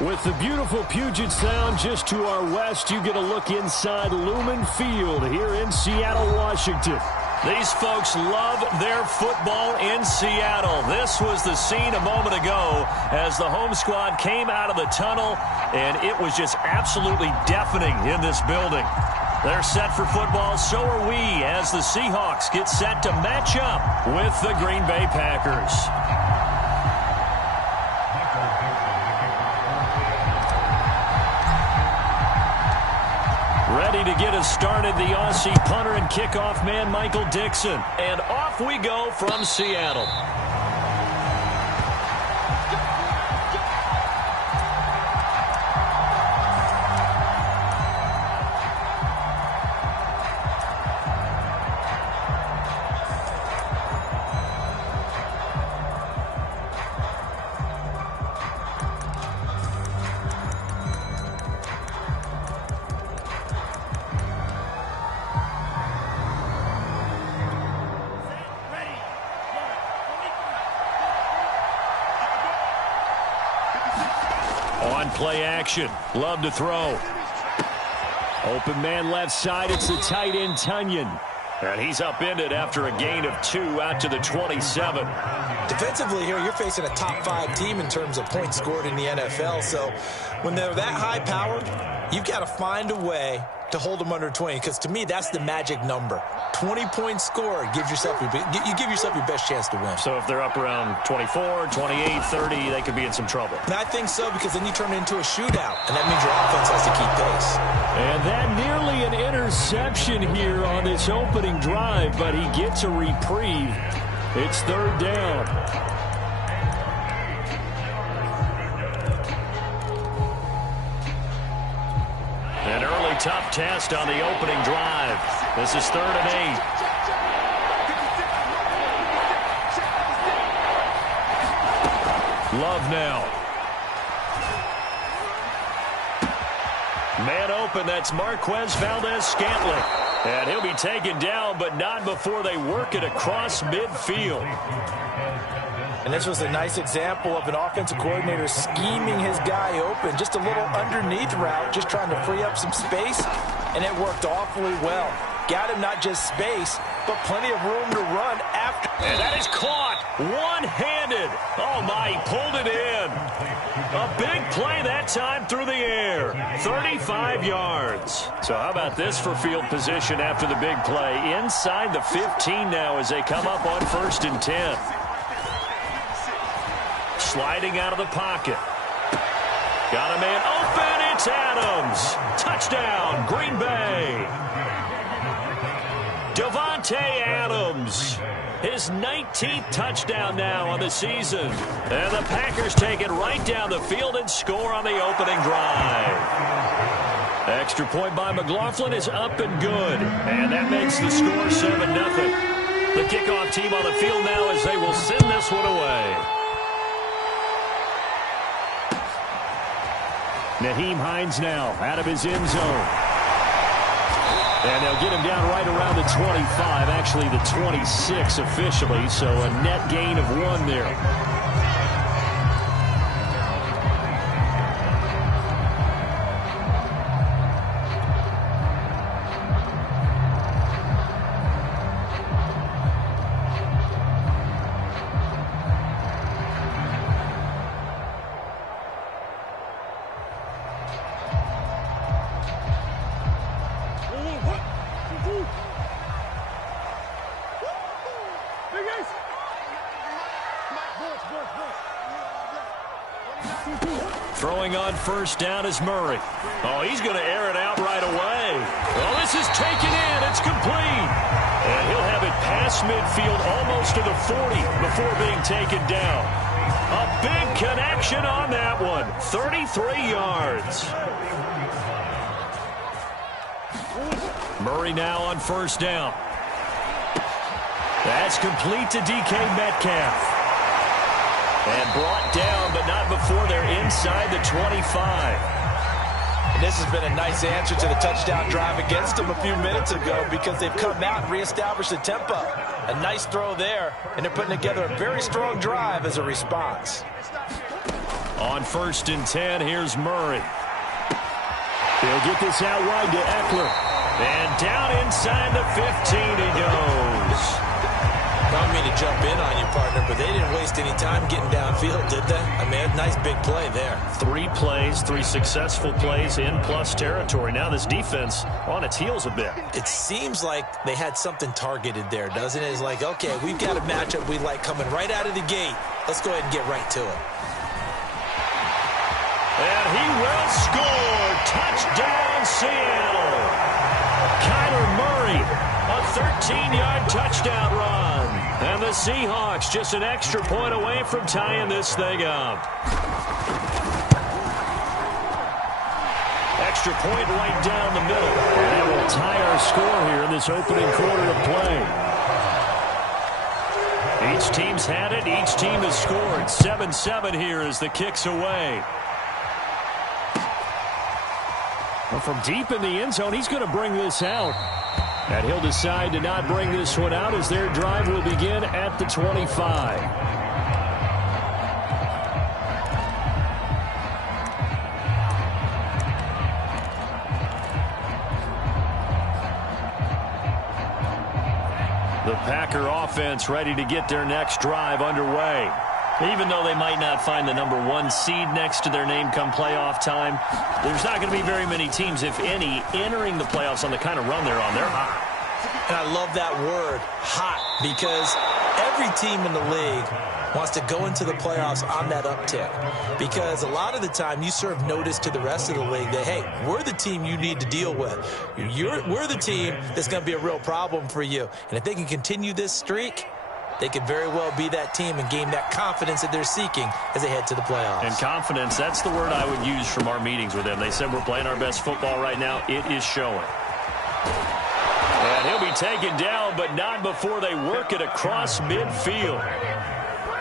With the beautiful Puget Sound just to our west, you get a look inside Lumen Field here in Seattle, Washington. These folks love their football in Seattle. This was the scene a moment ago as the home squad came out of the tunnel, and it was just absolutely deafening in this building. They're set for football, so are we, as the Seahawks get set to match up with the Green Bay Packers. Ready to get us started, the Aussie punter and kickoff man, Michael Dixon. And off we go from Seattle. Play action. Love to throw. Open man left side. It's the tight end, Tunyon. And he's upended after a gain of 2 out to the 27. Defensively here, you're facing a top 5 team in terms of points scored in the NFL. So when they're that high powered, you've got to find a way to hold them under 20, because to me, that's the magic number. 20 points scored, you give yourself your best chance to win. So if they're up around 24, 28, 30, they could be in some trouble. And I think so, because then you turn it into a shootout, and that means your offense has to keep pace. And that nearly an interception here on this opening drive, but he gets a reprieve. It's 3rd down. An early tough test on the opening drive. This is 3rd and 8. Love now. Man open, that's Marquez Valdez-Scantling. And he'll be taken down, but not before they work it across midfield. And this was a nice example of an offensive coordinator scheming his guy open. Just a little underneath route, just trying to free up some space, and it worked awfully well. Got him not just space, but plenty of room to run after. And that is caught one-handed. Oh, my, he pulled it in. A big play that time through the air. 35 yards. So how about this for field position after the big play? Inside the 15 now as they come up on 1st and 10. Sliding out of the pocket. Got a man open. It's Adams. Touchdown, Green Bay. Davante Adams. His 19th touchdown now on the season. And the Packers take it right down the field and score on the opening drive. Extra point by McLaughlin is up and good. And that makes the score 7-0. The kickoff team on the field now as they will send this one away. Nyheim Hines now out of his end zone. And they'll get him down right around the 25, actually the 26 officially, so a net gain of 1 there. Throwing on 1st down is Murray. Oh, he's going to air it out right away. Well, this is taken in. It's complete. And he'll have it past midfield almost to the 40 before being taken down. A big connection on that one. 33 yards. Murray now on 1st down. That's complete to DK Metcalf. And brought down, but not before they're inside the 25. And this has been a nice answer to the touchdown drive against them a few minutes ago, because they've come out and reestablished the tempo. A nice throw there, and they're putting together a very strong drive as a response. On 1st and 10, here's Murray. He'll get this out wide to Eckler. And down inside the 15 he goes. I don't mean to jump in on you, partner, but they didn't waste any time getting downfield, did they? I mean, a nice big play there. 3 plays, 3 successful plays in plus territory. Now this defense on its heels a bit. It seems like they had something targeted there, doesn't it? It's like, okay, we've got a matchup we like coming right out of the gate. Let's go ahead and get right to it. And he will score. Touchdown, Seattle. Kyler Murray, a 13-yard touchdown run. And the Seahawks just an extra point away from tying this thing up. Extra point right down the middle. And that will tie our score here in this opening quarter of play. Each team's had it. Each team has scored. 7-7 here as the kick's away. Well, from deep in the end zone, he's going to bring this out. And he'll decide to not bring this one out as their drive will begin at the 25. The Packer offense ready to get their next drive underway. Even though they might not find the number 1 seed next to their name come playoff time, there's not going to be very many teams, if any, entering the playoffs on the kind of run they're on. They're hot. And I love that word, hot, because every team in the league wants to go into the playoffs on that uptick. Because a lot of the time you serve notice to the rest of the league that, hey, we're the team you need to deal with. We're the team that's going to be a real problem for you. And if they can continue this streak, they could very well be that team and gain that confidence that they're seeking as they head to the playoffs. And confidence, that's the word I would use from our meetings with them. They said we're playing our best football right now. It is showing. And he'll be taken down, but not before they work it across midfield.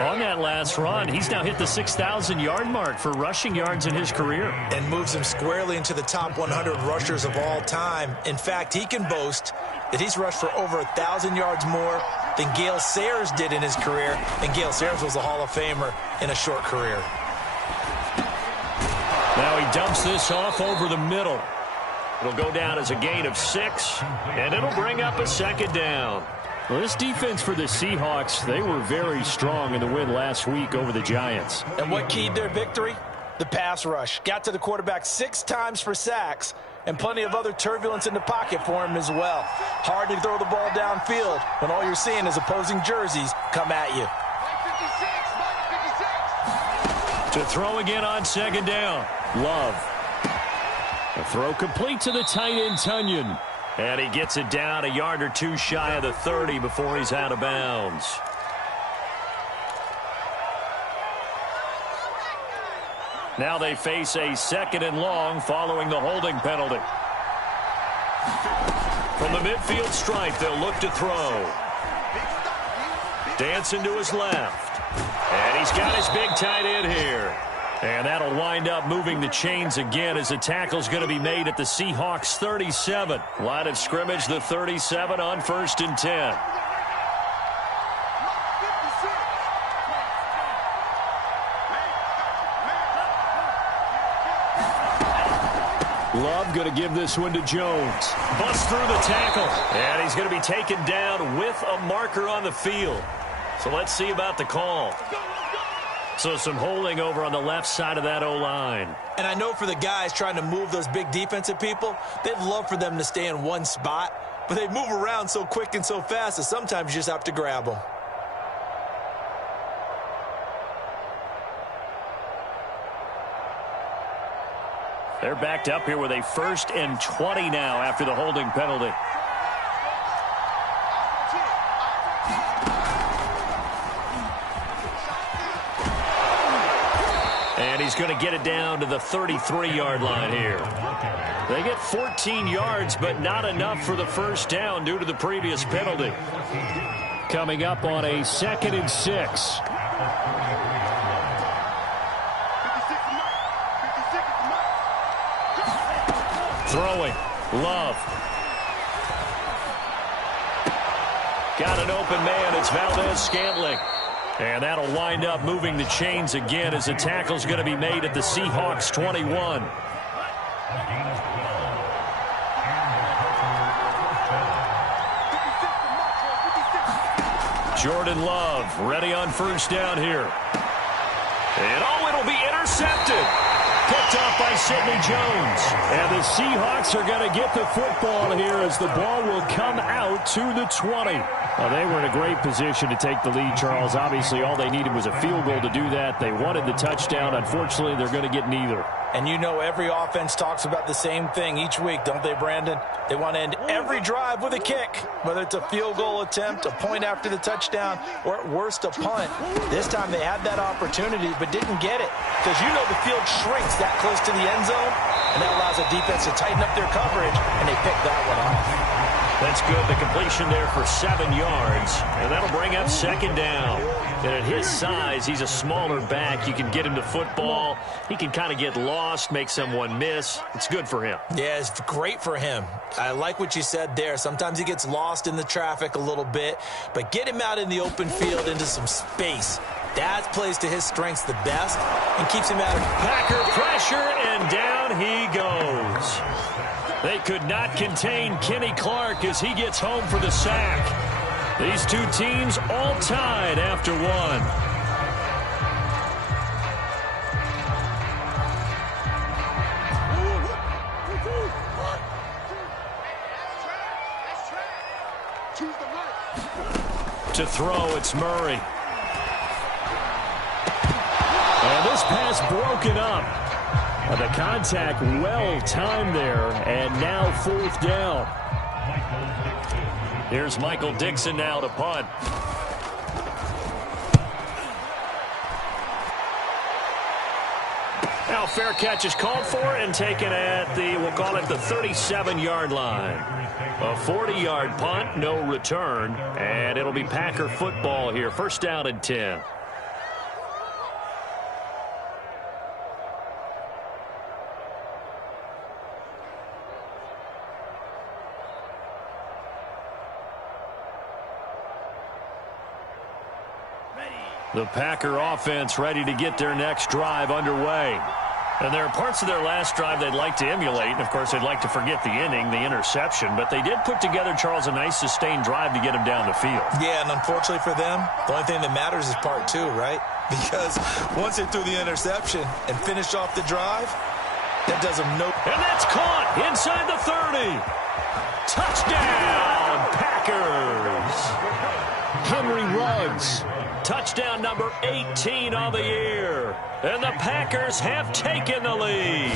On that last run, he's now hit the 6,000-yard mark for rushing yards in his career. And moves him squarely into the top 100 rushers of all time. In fact, he can boast that he's rushed for over 1,000 yards more than Gale Sayers did in his career. And Gale Sayers was a Hall of Famer in a short career. Now he dumps this off over the middle. It'll go down as a gain of 6, and it'll bring up a 2nd down. Well, this defense for the Seahawks, they were very strong in the win last week over the Giants. And what keyed their victory? The pass rush. Got to the quarterback 6 times for sacks, and plenty of other turbulence in the pocket for him as well. Hard to throw the ball downfield when all you're seeing is opposing jerseys come at you. To throw again on 2nd down. Love. The throw complete to the tight end, Tunyon. And he gets it down a yard or 2 shy of the 30 before he's out of bounds. Now they face a 2nd and long following the holding penalty. From the midfield stripe, they'll look to throw. Dancing to his left. And he's got his big tight end here. And that'll wind up moving the chains again as the tackle's going to be made at the Seahawks 37. Line of scrimmage, the 37 on 1st and 10. Love going to give this one to Jones. Busts through the tackle. And he's going to be taken down with a marker on the field. So let's see about the call. So some holding over on the left side of that O-line. And I know for the guys trying to move those big defensive people, they'd love for them to stay in one spot, but they move around so quick and so fast that sometimes you just have to grab them. They're backed up here with a 1st and 20 now after the holding penalty. And he's going to get it down to the 33-yard line here. They get 14 yards, but not enough for the 1st down due to the previous penalty. Coming up on a 2nd and 6. Throwing. Love. Got an open man. It's Valdez Scantling. And that'll wind up moving the chains again as the tackle's going to be made at the Seahawks 21. Jordan Love ready on first down here. And it'll be intercepted. Picked off by Sidney Jones. And the Seahawks are going to get the football here as the ball will come out to the 20. Well, they were in a great position to take the lead, Charles. Obviously, all they needed was a field goal to do that. They wanted the touchdown. Unfortunately, they're going to get neither. And you know every offense talks about the same thing each week, don't they, Brandon? They want to end every drive with a kick, whether it's a field goal attempt, a point after the touchdown, or at worst a punt. This time they had that opportunity but didn't get it because you know the field shrinks that close to the end zone, and that allows the defense to tighten up their coverage, and they picked that one off. That's good. The completion there for 7 yards, and that'll bring up second down. And at his size, he's a smaller back. You can get him to football. He can kind of get lost, make someone miss. It's good for him. Yeah, it's great for him. I like what you said there. Sometimes he gets lost in the traffic a little bit, but get him out in the open field into some space. That plays to his strengths the best and keeps him out of Packer pressure, and down he goes. They could not contain Kenny Clark as he gets home for the sack. These two teams all tied after one. To throw, it's Murray. And this pass broken up. The contact well timed there, and now fourth down. Here's Michael Dixon now to punt. Now fair catch is called for and taken at the, we'll call it the 37-yard line. A 40-yard punt, no return, and it'll be Packer football here. First down and 10. The Packer offense ready to get their next drive underway. And there are parts of their last drive they'd like to emulate. And, of course, they'd like to forget the inning, the interception. But they did put together, Charles, a nice sustained drive to get them down the field. Yeah, and unfortunately for them, the only thing that matters is part two, right? Because once they threw the interception and finished off the drive, that does them no... And that's caught inside the 30. Touchdown, Packers. Henry Ruggs. Touchdown number 18 on the year. And the Packers have taken the lead.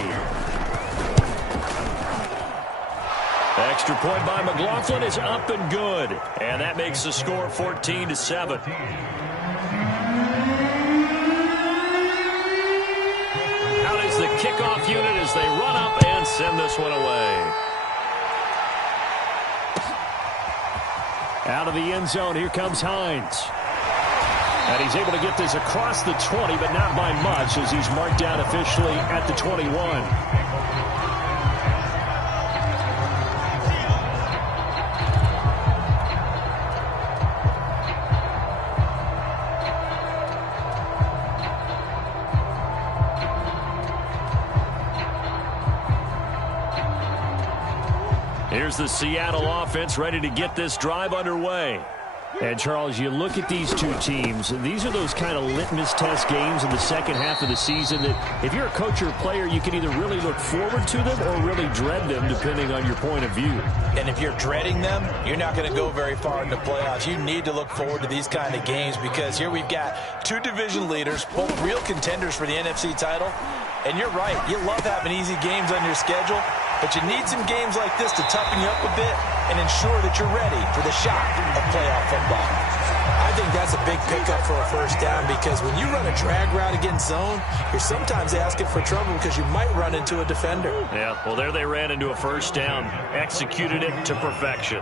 Extra point by McLaughlin is up and good. And that makes the score 14-7. Out is the kickoff unit as they run up and send this one away. Out of the end zone, here comes Hines. And he's able to get this across the 20, but not by much as he's marked down officially at the 21. Here's the Seattle offense ready to get this drive underway. And, Charles, you look at these two teams, and these are those kind of litmus test games in the second half of the season that if you're a coach or a player, you can either really look forward to them or really dread them, depending on your point of view. And if you're dreading them, you're not going to go very far in the playoffs. You need to look forward to these kind of games because here we've got two division leaders, both real contenders for the NFC title. And you're right, you love having easy games on your schedule, but you need some games like this to toughen you up a bit and ensure that you're ready for the shock of playoff football. I think that's a big pickup for a first down because when you run a drag route against zone, you're sometimes asking for trouble because you might run into a defender. Yeah, well, there they ran into a first down, executed it to perfection.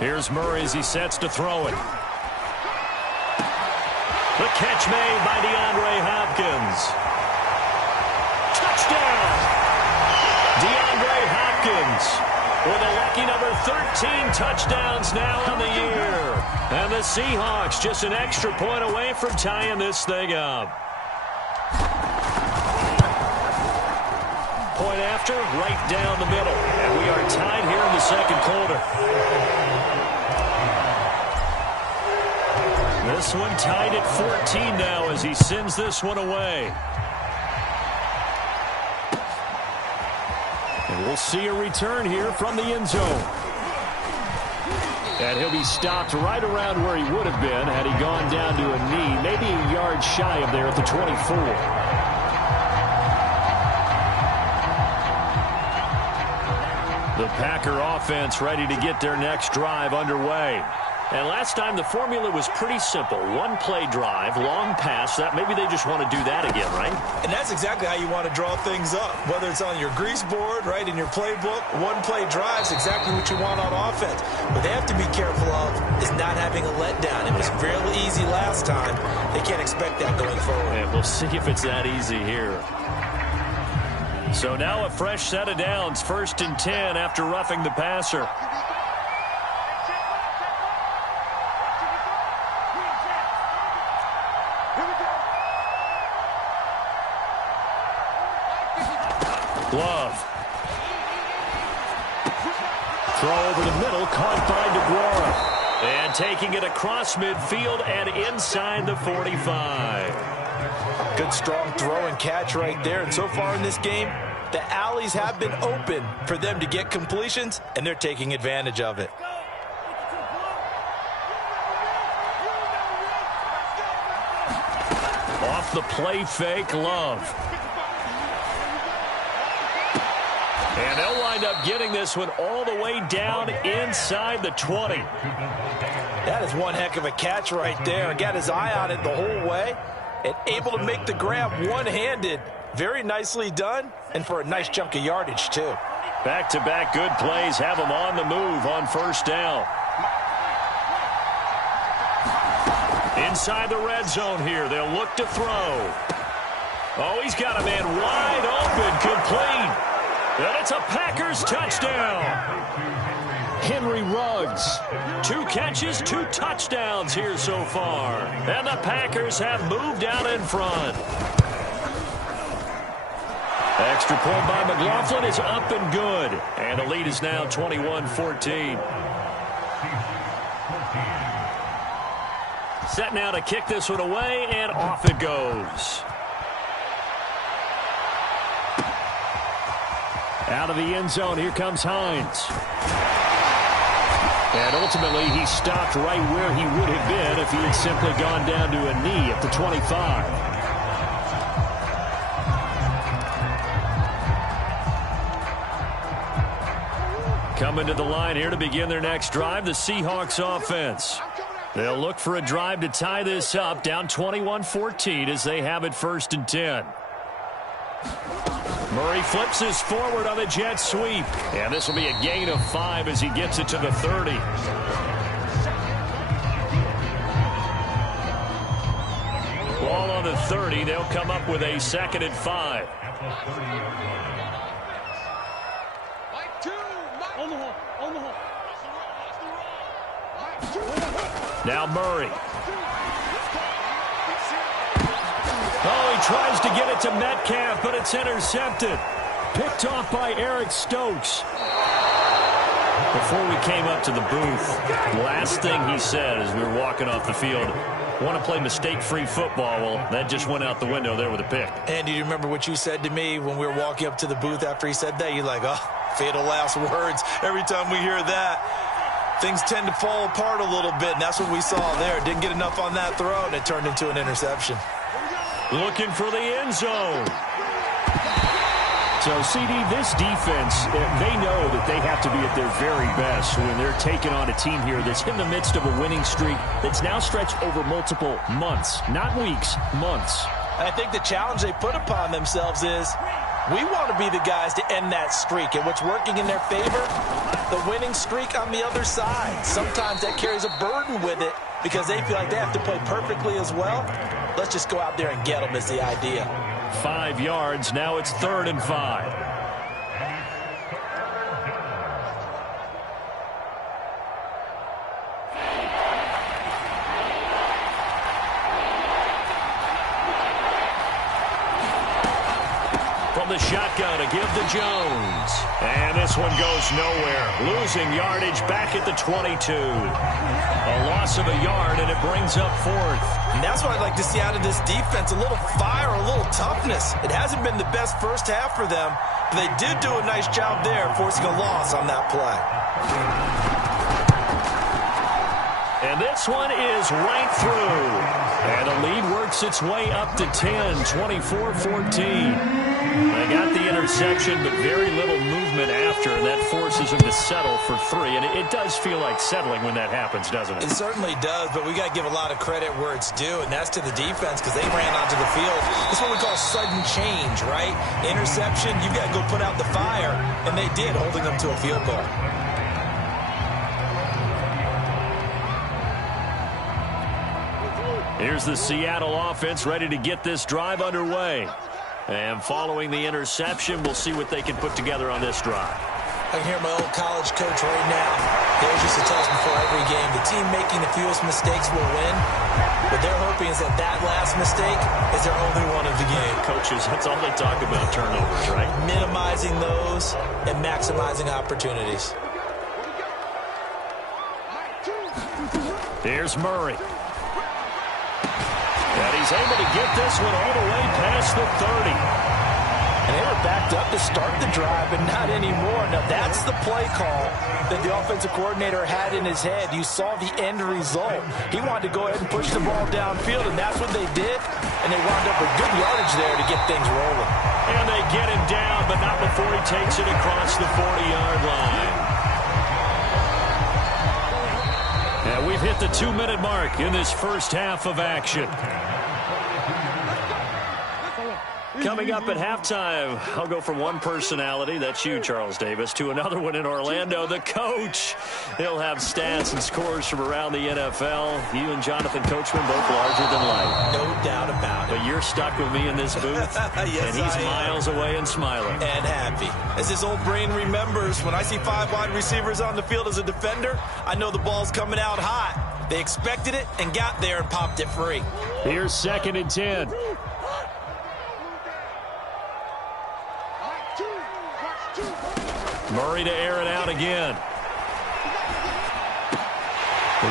Here's Murray as he sets to throw it. The catch made by DeAndre Hopkins. Touchdown! DeAndre Hopkins with a lucky number 13 touchdowns now on the year. And the Seahawks just an extra point away from tying this thing up. Point after, right down the middle. And we are tied here in the second quarter. This one tied at 14 now as he sends this one away. And we'll see a return here from the end zone. And he'll be stopped right around where he would have been had he gone down to a knee, maybe a yard shy of there at the 24. The Packer offense ready to get their next drive underway. And last time the formula was pretty simple. One play drive, long pass. That maybe they just want to do that again, right? And that's exactly how you want to draw things up. Whether it's on your grease board, right, in your playbook, one play drive is exactly what you want on offense. What they have to be careful of is not having a letdown. It was fairly easy last time. They can't expect that going forward. And we'll see if it's that easy here. So now a fresh set of downs, 1st and 10 after roughing the passer. Love. Throw over the middle, caught by DeGuara. And taking it across midfield and inside the 45. Good strong throw and catch right there. And so far in this game, the alleys have been open for them to get completions, and they're taking advantage of it. Off the play fake, Love. And they'll wind up getting this one all the way down inside the 20. That is one heck of a catch right there. Got his eye on it the whole way and able to make the grab one-handed. Very nicely done, and for a nice chunk of yardage, too. Back-to-back good plays have him on the move on 1st down. Inside the red zone here. They'll look to throw. Oh, he's got a man wide open, complete. And it's a Packers touchdown. Henry Ruggs. 2 catches, 2 touchdowns here so far. And the Packers have moved out in front. Extra point by McLaughlin is up and good. And the lead is now 21-14. Set now to kick this one away, and off it goes. Out of the end zone, here comes Hines. And ultimately, he stopped right where he would have been if he had simply gone down to a knee at the 25. Coming to the line here to begin their next drive, the Seahawks offense. They'll look for a drive to tie this up, down 21-14 as they have it 1st and 10. Murray flips this forward on the jet sweep. And this will be a gain of 5 as he gets it to the 30. Ball on the 30. They'll come up with a 2nd and 5. Now Murray. Oh, he tries to get it to Metcalf, but it's intercepted. Picked off by Eric Stokes. Before we came up to the booth, last thing he said as we were walking off the field, want to play mistake-free football. Well, that just went out the window there with a pick. And do you remember what you said to me when we were walking up to the booth after he said that? You're like, oh, fatal last words. Every time we hear that, things tend to fall apart a little bit, and that's what we saw there. Didn't get enough on that throw, and it turned into an interception. Looking for the end zone. So, CD, this defense, they know that they have to be at their very best when they're taking on a team here that's in the midst of a winning streak that's now stretched over multiple months, not weeks, months. And I think the challenge they put upon themselves is we want to be the guys to end that streak. And what's working in their favor, the winning streak on the other side. Sometimes that carries a burden with it because they feel like they have to play perfectly as well. Let's just go out there and get them is the idea. 5 yards. Now it's 3rd and 5. the shotgun to give to Jones. And this one goes nowhere. Losing yardage back at the 22. A loss of a yard, and it brings up fourth. And that's what I'd like to see out of this defense, a little fire, a little toughness. It hasn't been the best first half for them, but they did do a nice job there, forcing a loss on that play. And this one is right through. And the lead works its way up to 10, 24-14. They got the interception, but very little movement after, and that forces them to settle for 3. And it does feel like settling when that happens, doesn't it? It certainly does, but we got to give a lot of credit where it's due, and that's to the defense because they ran onto the field. It's what we call sudden change, right? Interception, you got to go put out the fire, and they did, holding them to a field goal. Here's the Seattle offense ready to get this drive underway. And following the interception, we'll see what they can put together on this drive. I can hear my old college coach right now. He always used to tell us before every game, the team making the fewest mistakes will win. What they're hoping is that last mistake is their only one of the game. Coaches, that's all they talk about, turnovers, right? Minimizing those and maximizing opportunities. Here's Murray. And he's able to get this one all the way past the 30. And they were backed up to start the drive, but not anymore. Now, that's the play call that the offensive coordinator had in his head. You saw the end result. He wanted to go ahead and push the ball downfield, and that's what they did. And they wound up with good yardage there to get things rolling. And they get him down, but not before he takes it across the 40-yard line. And we've hit the 2-minute mark in this first half of action. Coming up at halftime, I'll go from one personality, that's you, Charles Davis, to another one in Orlando, the coach. He'll have stats and scores from around the NFL. You and Jonathan Coachman both larger than life. No doubt about it. But you're stuck with me in this booth, yes, and he's miles away and smiling. And happy. As his old brain remembers, when I see 5 wide receivers on the field as a defender, I know the ball's coming out hot. They expected it and got there and popped it free. Here's 2nd and 10. Murray to air it out again.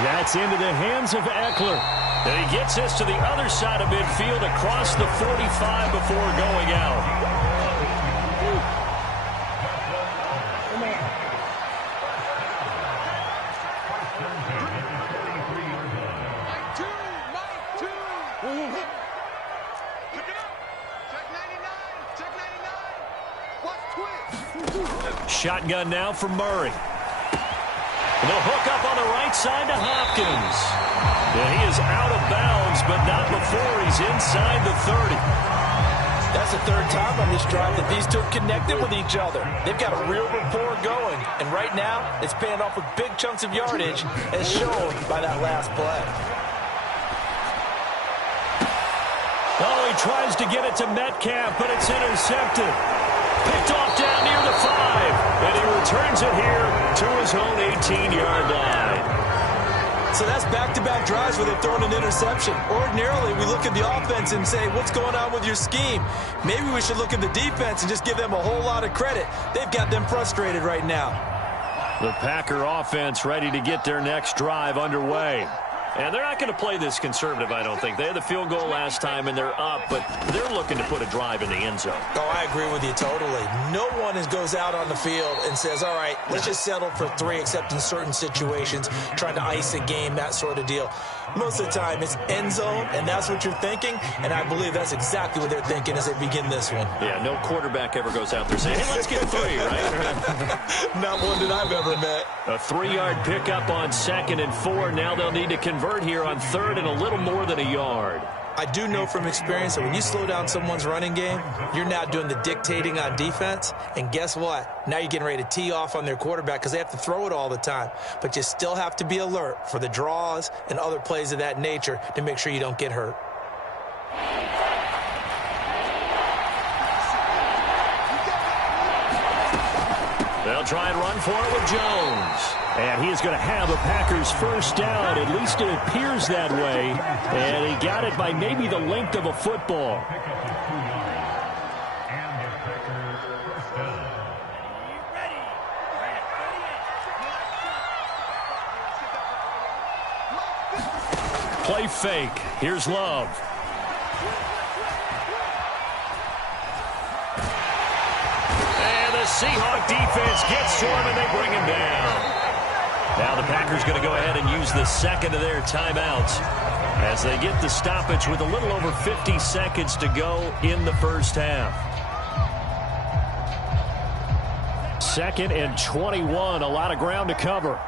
That's into the hands of Eckler. And he gets this to the other side of midfield across the 45 before going out. Shotgun now for Murray. And they'll hook up on the right side to Hopkins. And he is out of bounds, but not before he's inside the 30. That's the 3rd time on this drive that these two have connected with each other. They've got a real rapport going. And right now, it's paying off with big chunks of yardage, as shown by that last play. Oh, he tries to get it to Metcalf, but it's intercepted. Picked off down near the 5, and he returns it here to his own 18-yard line. So that's back-to-back drives where they're throwing an interception. Ordinarily, we look at the offense and say, what's going on with your scheme? Maybe we should look at the defense and just give them a whole lot of credit. They've got them frustrated right now. The Packer offense ready to get their next drive underway. And they're not going to play this conservative, I don't think. They had the field goal last time, and they're up, but they're looking to put a drive in the end zone. Oh, I agree with you totally. No one goes out on the field and says, all right, let's just settle for 3, except in certain situations, trying to ice a game, that sort of deal. Most of the time, it's end zone, and that's what you're thinking, and I believe that's exactly what they're thinking as they begin this one. Yeah, no quarterback ever goes out there saying, hey, let's get 3, right? Not one that I've ever met. A 3-yard pickup on 2nd and 4. Now they'll need to convert here on 3rd and a little more than a yard. I do know from experience that when you slow down someone's running game, you're now doing the dictating on defense. And guess what? Now you're getting ready to tee off on their quarterback because they have to throw it all the time. But you still have to be alert for the draws and other plays of that nature to make sure you don't get hurt. They'll try and run for it with Jones. And he is going to have the Packers first down. At least it appears that way. And he got it by maybe the length of a football. Play fake. Here's Love. And the Seahawk defense gets to him, and they bring him down. Now the Packers going to go ahead and use the second of their timeouts as they get the stoppage with a little over 50 seconds to go in the first half. 2nd and 21, a lot of ground to cover.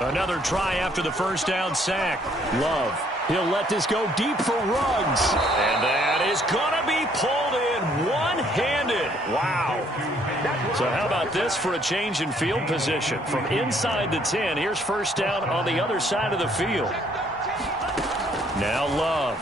Another try after the first down sack. Love. He'll let this go deep for Ruggs. And that is going to be pulled in one-handed. Wow. So how about this for a change in field position? From inside the 10, here's first down on the other side of the field. Now Love.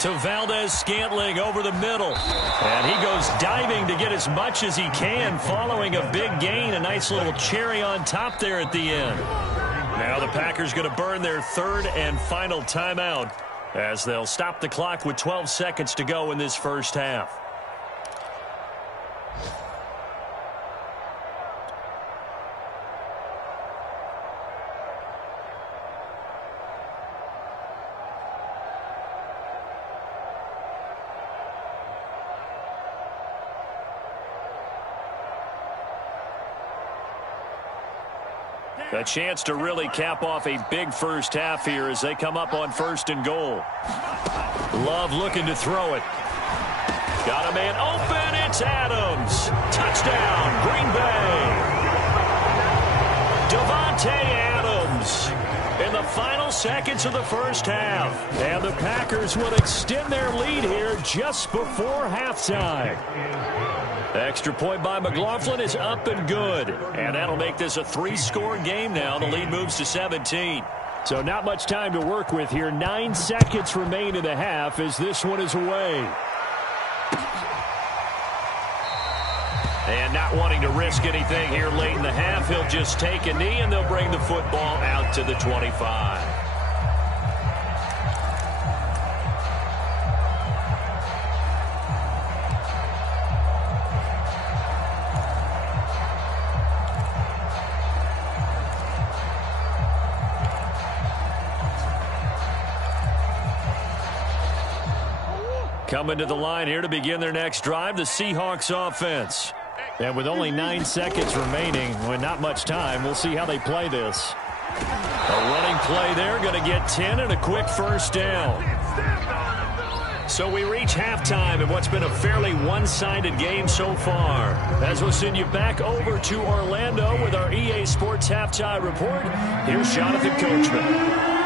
To Valdez-Scantling over the middle. And he goes diving to get as much as he can following a big gain. A nice little cherry on top there at the end. Now the Packers going to burn their 3rd and final timeout as they'll stop the clock with 12 seconds to go in this first half. A chance to really cap off a big first half here as they come up on 1st and goal. Love looking to throw it. Got a man open. It's Adams. Touchdown, Green Bay. Davante Adams in the final seconds of the first half. And the Packers will extend their lead here just before halftime. Extra point by McLaughlin is up and good. And that'll make this a 3-score game now. The lead moves to 17. So not much time to work with here. 9 seconds remain in the half as this one is away. And not wanting to risk anything here late in the half, he'll just take a knee and they'll bring the football out to the 25. Coming to the line here to begin their next drive, the Seahawks offense. And with only 9 seconds remaining, with not much time, we'll see how they play this. A running play there, going to get 10 and a quick first down. So we reach halftime in what's been a fairly one-sided game so far. As we'll send you back over to Orlando with our EA Sports Halftime Report, here's Jonathan Coachman.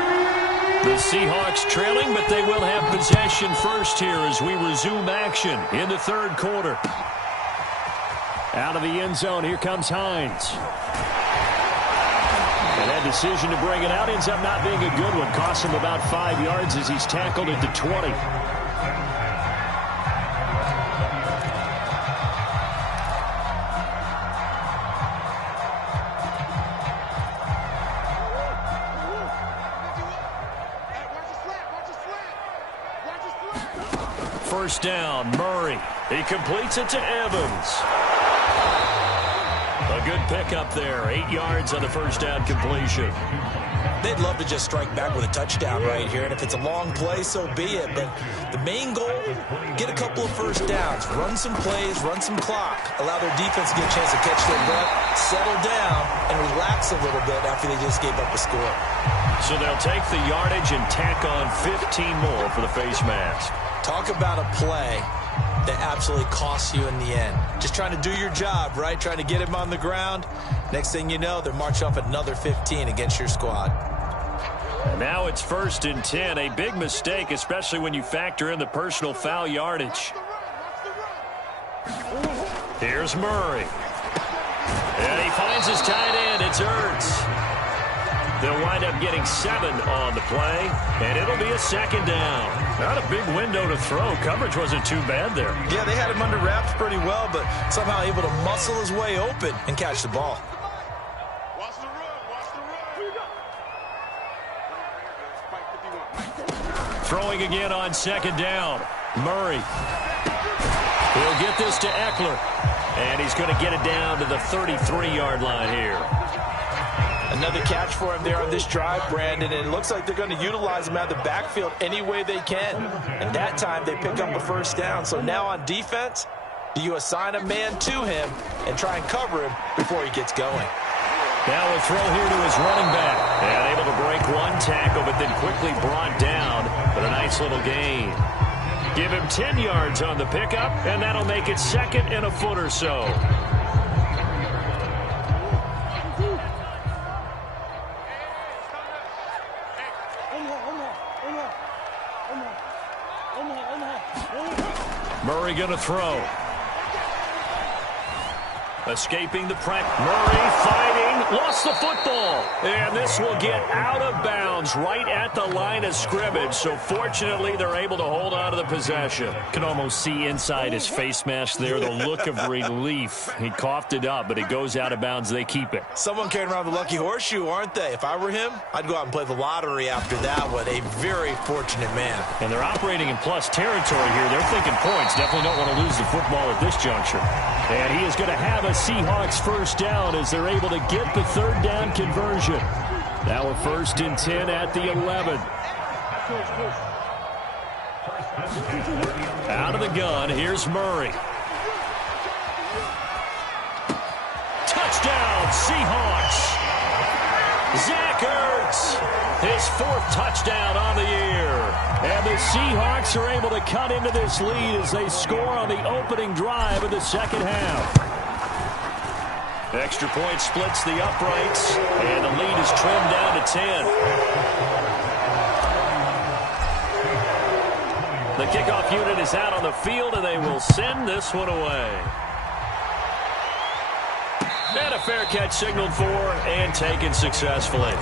The Seahawks trailing, but they will have possession first here as we resume action in the 3rd quarter. Out of the end zone, here comes Hines. And that decision to bring it out ends up not being a good one. Costs him about 5 yards as he's tackled at the 20. First down, Murray. He completes it to Evans. A good pickup there. 8 yards on the first down completion. They'd love to just strike back with a touchdown right here, and if it's a long play, so be it. But the main goal, get a couple of first downs, run some plays, run some clock, allow their defense to get a chance to catch their breath, settle down, and relax a little bit after they just gave up a score. So they'll take the yardage and tack on 15 more for the face mask. Talk about a play that absolutely costs you in the end. Just trying to do your job, right? Trying to get him on the ground. Next thing you know, they're marching off another 15 against your squad. Now it's 1st and 10. A big mistake, especially when you factor in the personal foul yardage. Here's Murray. And he finds his tight end. It's Ertz. They'll wind up getting 7 on the play, and it'll be a 2nd down. Not a big window to throw. Coverage wasn't too bad there. Yeah, they had him under wraps pretty well, but somehow able to muscle his way open and catch the ball. Watch the run. Throwing again on 2nd down. Murray. He'll get this to Eckler. And he's going to get it down to the 33-yard line here. Another catch for him there on this drive, Brandon, and it looks like they're going to utilize him out of the backfield any way they can. And that time they pick up a first down. So now on defense, do you assign a man to him and try and cover him before he gets going? Now a throw here to his running back. And able to break one tackle, but then quickly brought down. But a nice little gain. Give him 10 yards on the pickup, and that'll make it second and a foot or so. Murray going to throw. Escaping the pressure. Murray fighting. Lost the football. And this will get out of bounds right at the line of scrimmage. So fortunately, they're able to hold on to the possession. Can almost see inside his face mask there the look of relief. He coughed it up, but it goes out of bounds. They keep it. Someone carrying around the lucky horseshoe, aren't they? If I were him, I'd go out and play the lottery after that one. A very fortunate man. And they're operating in plus territory here. They're thinking points. Definitely don't want to lose the football at this juncture. And he is going to have a Seahawks first down as they're able to get the third down conversion. Now a 1st and 10 at the 11. Out of the gun, here's Murray. Touchdown, Seahawks. Zach Ertz, his 4th touchdown on the year. And the Seahawks are able to cut into this lead as they score on the opening drive of the second half. Extra point splits the uprights, and the lead is trimmed down to 10. The kickoff unit is out on the field, and they will send this one away. And a fair catch signaled for and taken successfully.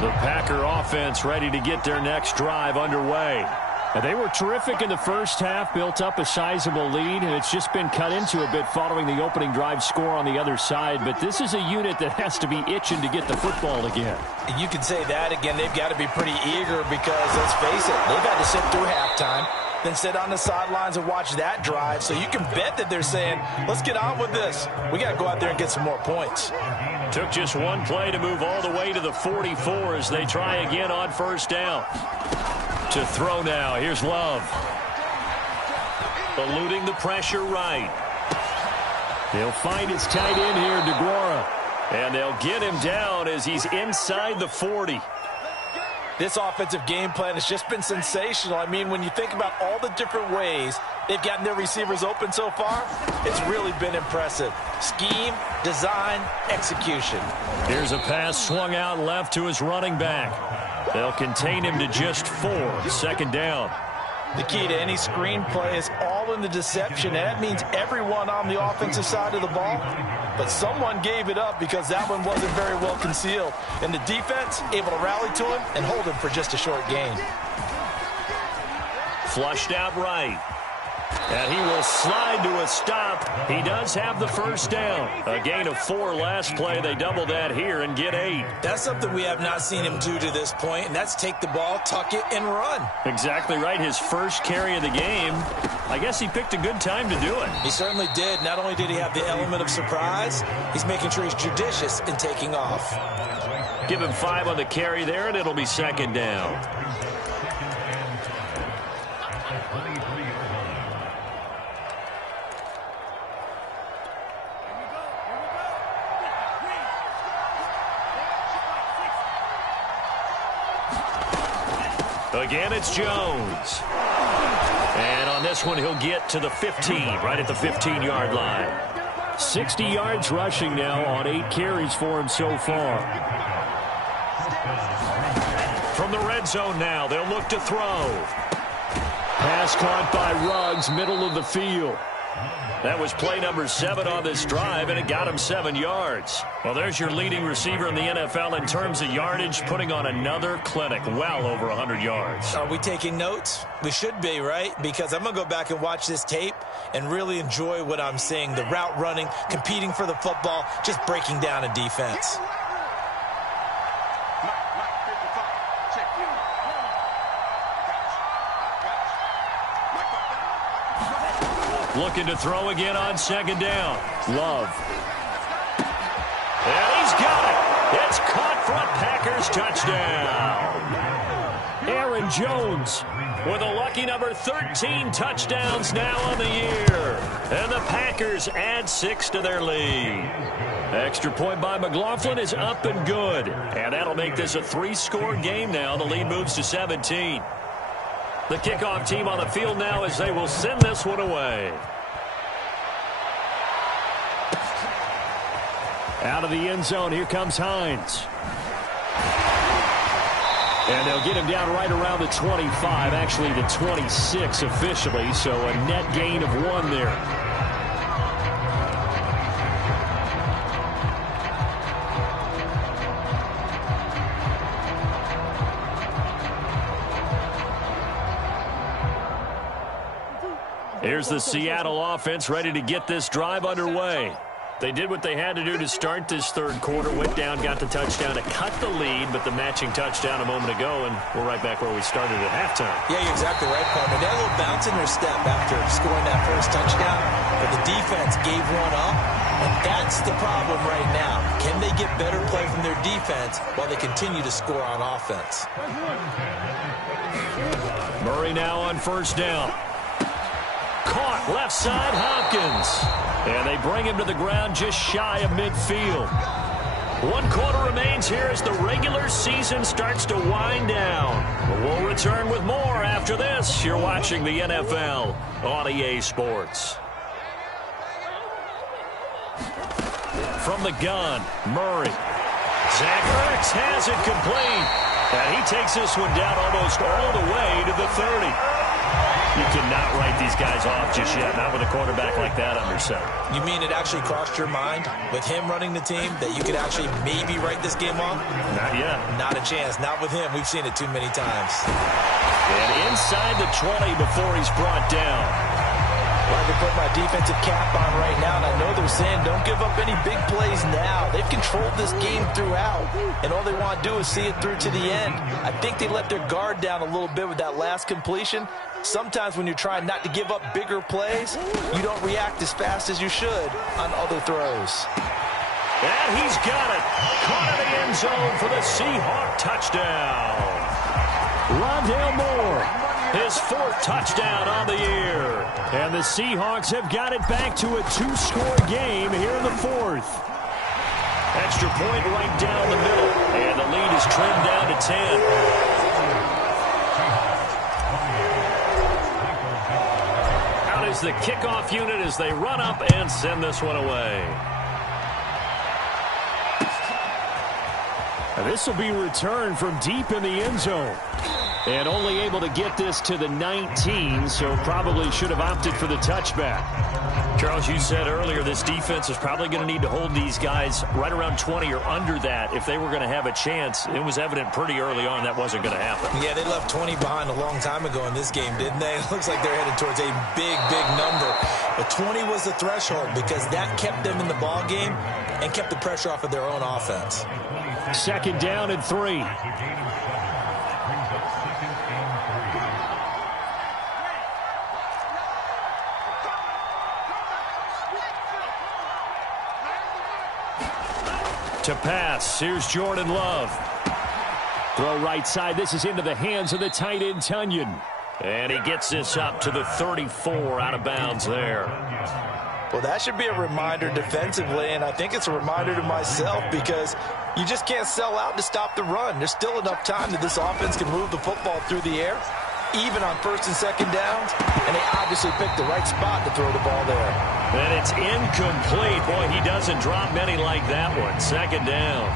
The Packer offense ready to get their next drive underway. And they were terrific in the first half, built up a sizable lead, and it's just been cut into a bit following the opening drive score on the other side. But this is a unit that has to be itching to get the football again. You can say that again. They've got to be pretty eager because, let's face it, they've had to sit through halftime, then sit on the sidelines and watch that drive. So you can bet that they're saying, let's get on with this. We got to go out there and get some more points. Took just one play to move all the way to the 44 as they try again on first down. To throw now, here's Love. Eluding the pressure right. He'll find his tight end here, DeGuara. And they'll get him down as he's inside the 40. This offensive game plan has just been sensational. I mean, when you think about all the different ways they've gotten their receivers open so far, it's really been impressive. Scheme, design, execution. Here's a pass swung out left to his running back. They'll contain him to just 4. 2nd down. The key to any screenplay is all in the deception, and that means everyone on the offensive side of the ball. But someone gave it up because that one wasn't very well concealed. And the defense able to rally to him and hold him for just a short gain. Flushed out right. And he will slide to a stop. He does have the first down. A gain of 4 last play. They double that here and get 8. That's something we have not seen him do to this point, and that's take the ball, tuck it, and run. Exactly right. His first carry of the game. I guess he picked a good time to do it. He certainly did. Not only did he have the element of surprise, he's making sure he's judicious in taking off. Give him 5 on the carry there, and it'll be 2nd down. Again, it's Jones. And on this one, he'll get to the 15, right at the 15-yard line. 60 yards rushing now on 8 carries for him so far. From the red zone now, they'll look to throw. Pass caught by Ruggs, middle of the field. That was play number 7 on this drive, and it got him 7 yards. Well, there's your leading receiver in the NFL in terms of yardage, putting on another clinic, well over 100 yards. Are we taking notes? We should be, right? Because I'm going to go back and watch this tape and really enjoy what I'm seeing. The route running, competing for the football, just breaking down a defense. Looking to throw again on second down. Love. And he's got it. It's caught for a Packers touchdown. Aaron Jones with a lucky number 13 touchdowns now on the year. And the Packers add 6 to their lead. Extra point by McLaughlin is up and good. And that'll make this a 3-score game now. The lead moves to 17. The kickoff team on the field now as they will send this one away. Out of the end zone, here comes Hines. And they'll get him down right around the 25, actually the 26 officially, so a net gain of 1 there. Here's the Seattle offense ready to get this drive underway. They did what they had to do to start this third quarter, went down, got the touchdown to cut the lead, but the matching touchdown a moment ago, and we're right back where we started at halftime. Yeah, you're exactly right, partner. They had a little bounce in their step after scoring that first touchdown, but the defense gave one up, and that's the problem right now. Can they get better play from their defense while they continue to score on offense? Murray now on first down. Caught left side, Hopkins. And they bring him to the ground just shy of midfield. 1 quarter remains here as the regular season starts to wind down. We'll return with more after this. You're watching the NFL on EA Sports. From the gun, Murray. Zach Ertz has it complete. And he takes this one down almost all the way to the 30. You cannot write these guys off just yet, not with a quarterback like that under center. You mean it actually crossed your mind with him running the team that you could actually maybe write this game off? Not yet. Not a chance. Not with him. We've seen it too many times. And inside the 20 before he's brought down. Well, I can put my defensive cap on right now, and I know they're saying don't give up any big plays now. They've controlled this game throughout, and all they want to do is see it through to the end. I think they let their guard down a little bit with that last completion. Sometimes when you're trying not to give up bigger plays, you don't react as fast as you should on other throws. And he's got it. Caught in the end zone for the Seahawk touchdown. Rondale Moore, his 4th touchdown on the year. And the Seahawks have got it back to a 2-score game here in the 4th. Extra point right down the middle. And the lead is trimmed down to 10. Is the kickoff unit as they run up and send this one away. This will be returned from deep in the end zone. And only able to get this to the 19, so probably should have opted for the touchback. Charles, you said earlier this defense is probably going to need to hold these guys right around 20 or under that if they were going to have a chance. It was evident pretty early on that wasn't going to happen. Yeah, they left 20 behind a long time ago in this game, didn't they? It looks like they're headed towards a big, big number. But 20 was the threshold because that kept them in the ball game and kept the pressure off of their own offense. Second down and 3. To pass, here's Jordan Love. Throw right side, this is into the hands of the tight end Tunyon. And he gets this up to the 34 out of bounds there. Well, that should be a reminder defensively, and I think it's a reminder to myself because you just can't sell out to stop the run. There's still enough time that this offense can move the football through the air, even on 1st and 2nd downs, and they obviously picked the right spot to throw the ball there. And it's incomplete. Boy, he doesn't drop many like that one. 2nd down.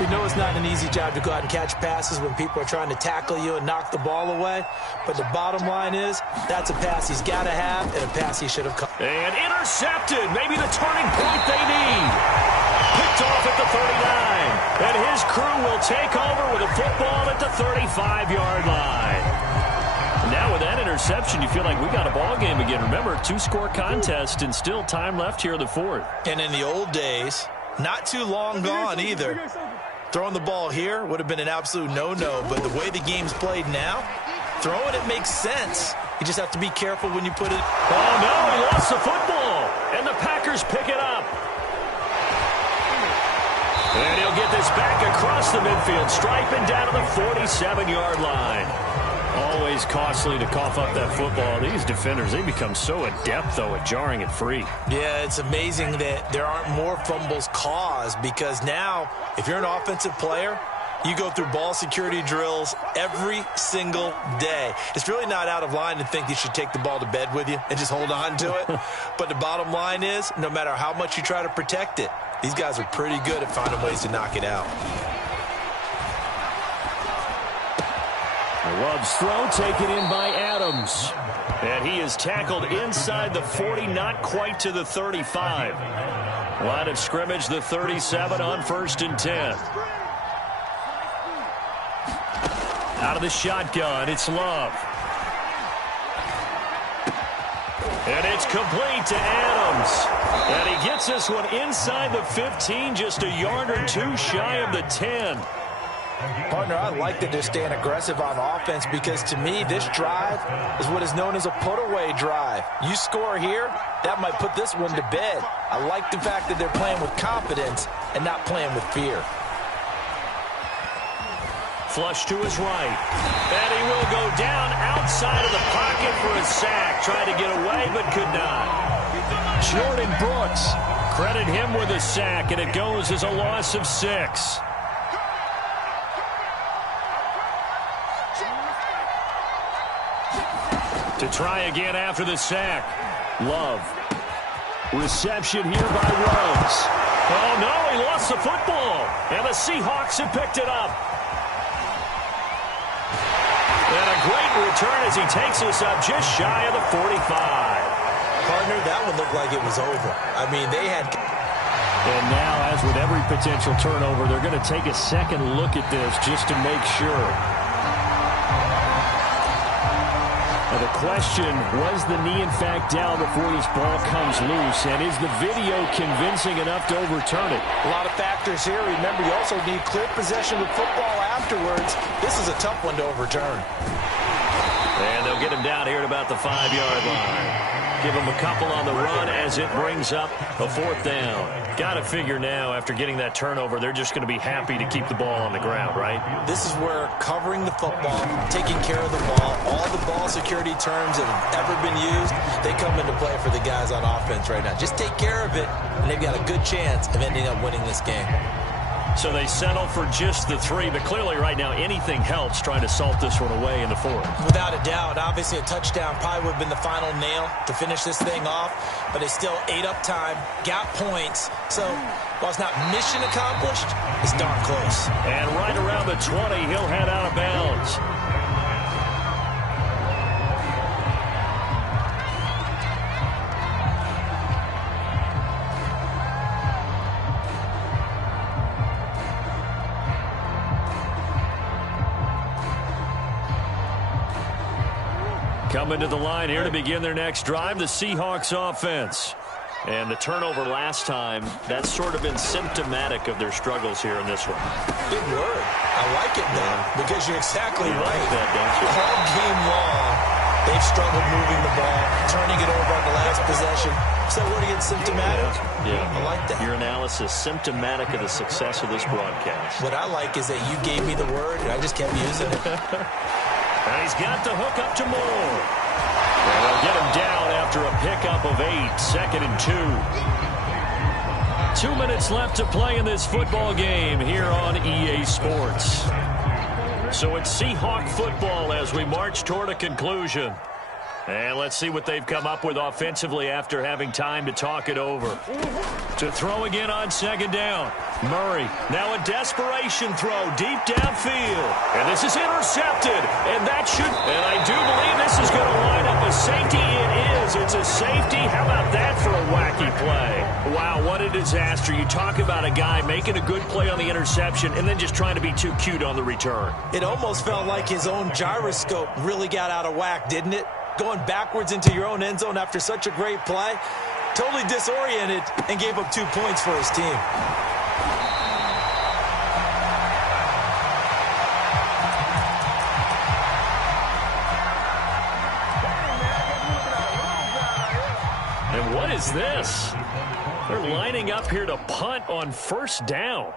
We know it's not an easy job to go out and catch passes when people are trying to tackle you and knock the ball away. But the bottom line is that's a pass he's got to have and a pass he should have caught. And intercepted. Maybe the turning point they need. Picked off at the 39. And his crew will take over with a football at the 35-yard line. Now with that interception, you feel like we got a ball game again. Remember, 2-score contest and still time left here in the 4th. And in the old days, not too long gone either, throwing the ball here would have been an absolute no-no. But the way the game's played now, throwing it makes sense. You just have to be careful when you put it. Oh, no, he lost the football. And the Packers pick it up. And he'll get this back across the midfield, striping down to the 47-yard line. Always costly to cough up that football. These defenders, they become so adept, though, at jarring it free. Yeah, it's amazing that there aren't more fumbles caused, because now, if you're an offensive player, you go through ball security drills every single day. It's really not out of line to think you should take the ball to bed with you and just hold on to it. But the bottom line is, no matter how much you try to protect it, these guys are pretty good at finding ways to knock it out. Love's throw taken in by Adams. And he is tackled inside the 40, not quite to the 35. Line of scrimmage, the 37 on 1st and 10. Out of the shotgun, it's Love. And it's complete to Adams. And he gets this one inside the 15, just a yard or two shy of the 10. Partner, I like that they're staying aggressive on offense, because to me, this drive is what is known as a put-away drive. You score here, that might put this one to bed. I like the fact that they're playing with confidence and not playing with fear. Flush to his right. And he will go down outside of the pocket for a sack. Tried to get away, but could not. Jordan Brooks, credit him with a sack, and it goes as a loss of 6. To try again after the sack. Love. Reception here by Rhodes. Oh, no, he lost the football. And the Seahawks have picked it up. And a great return as he takes us up just shy of the 45. Partner, that one looked like it was over. I mean, they had... And now, as with every potential turnover, they're going to take a second look at this just to make sure. Now the question, was the knee in fact down before this ball comes loose? And is the video convincing enough to overturn it? A lot of factors here. Remember, you also need clear possession with football afterwards. This is a tough one to overturn. And they'll get him down here at about the 5-yard line. Give him a couple on the run as it brings up a 4th down. Got to figure now, after getting that turnover, they're just going to be happy to keep the ball on the ground, right? This is where covering the football, taking care of the ball, all the ball security terms that have ever been used, they come into play for the guys on offense right now. Just take care of it, and they've got a good chance of ending up winning this game. So they settle for just the 3, but clearly right now anything helps trying to salt this one away in the 4th. Without a doubt, obviously a touchdown probably would have been the final nail to finish this thing off, but it's still ate up time, got points. So while it's not mission accomplished, it's darn close. And right around the 20, he'll head out of bounds. Coming to the line here to begin their next drive, the Seahawks offense. And the turnover last time, that's sort of been symptomatic of their struggles here in this one. Big word. I like it, though, because you're exactly right. Like that, don't you? All game long, they've struggled moving the ball, turning it over on the last possession. So word against symptomatic? Yeah. I like that. Your analysis, symptomatic of the success of this broadcast. What I like is that you gave me the word, and I just kept using it. And he's got the hook up to Moore. And they'll get him down after a pickup of 8, 2nd and 2. 2 minutes left to play in this football game here on EA Sports. So it's Seahawk football as we march toward a conclusion. And let's see what they've come up with offensively after having time to talk it over. To throw again on 2nd down. Murray, now a desperation throw deep downfield. And this is intercepted. And that should, and I do believe this is going to line up a safety. It is. It's a safety. How about that for a wacky play? Wow, what a disaster. You talk about a guy making a good play on the interception and then just trying to be too cute on the return. It almost felt like his own gyroscope really got out of whack, didn't it? Going backwards into your own end zone after such a great play. Totally disoriented and gave up 2 points for his team. what is this? They're lining up here to punt on first down.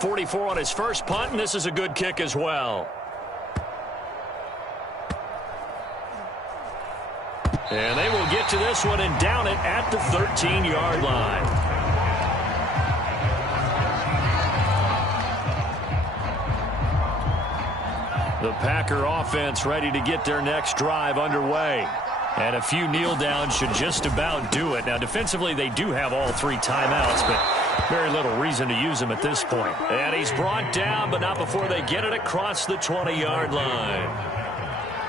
44 on his first punt, and this is a good kick as well. And they will get to this one and down it at the 13-yard line. The Packer offense ready to get their next drive underway. And a few kneel downs should just about do it. Now, defensively, they do have all 3 timeouts, but very little reason to use them at this point. And he's brought down, but not before they get it across the 20-yard line.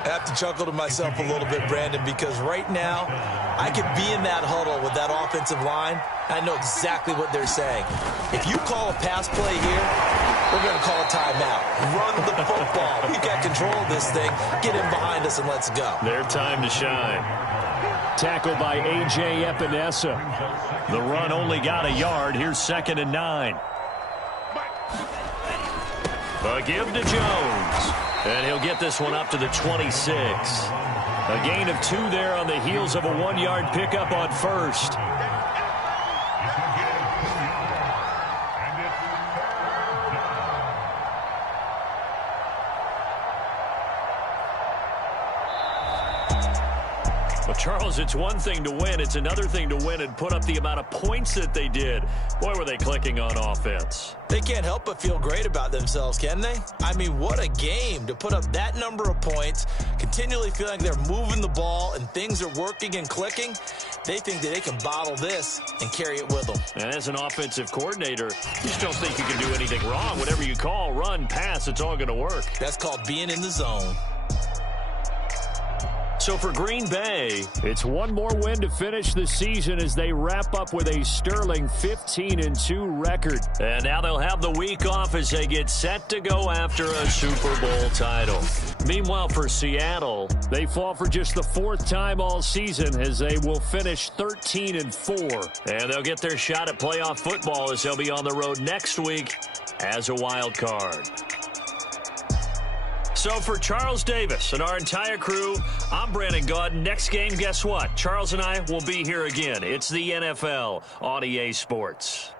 I have to chuckle to myself a little bit, Brandon, because right now I could be in that huddle with that offensive line. I know exactly what they're saying. If you call a pass play here, we're going to call a timeout. Run the football. We've got control of this thing. Get in behind us and let's go. Their time to shine. Tackled by A.J. Epinesa. The run only got a yard. Here's 2nd and 9. A give to Jones. And he'll get this one up to the 26. A gain of 2 there on the heels of a 1-yard pickup on first. Well, Charles, it's one thing to win. It's another thing to win and put up the amount of points that they did. Boy, were they clicking on offense. They can't help but feel great about themselves, can they? I mean, what a game to put up that number of points, continually feel like they're moving the ball and things are working and clicking. They think that they can bottle this and carry it with them. And as an offensive coordinator, you just don't think you can do anything wrong. Whatever you call, run, pass, it's all going to work. That's called being in the zone. So for Green Bay, it's one more win to finish the season as they wrap up with a sterling 15-2 record. And now they'll have the week off as they get set to go after a Super Bowl title. Meanwhile, for Seattle, they fall for just the 4th time all season as they will finish 13-4. And they'll get their shot at playoff football as they'll be on the road next week as a wild card. So for Charles Davis and our entire crew, I'm Brandon Gaudin. Next game, guess what? Charles and I will be here again. It's the NFL on EA Sports.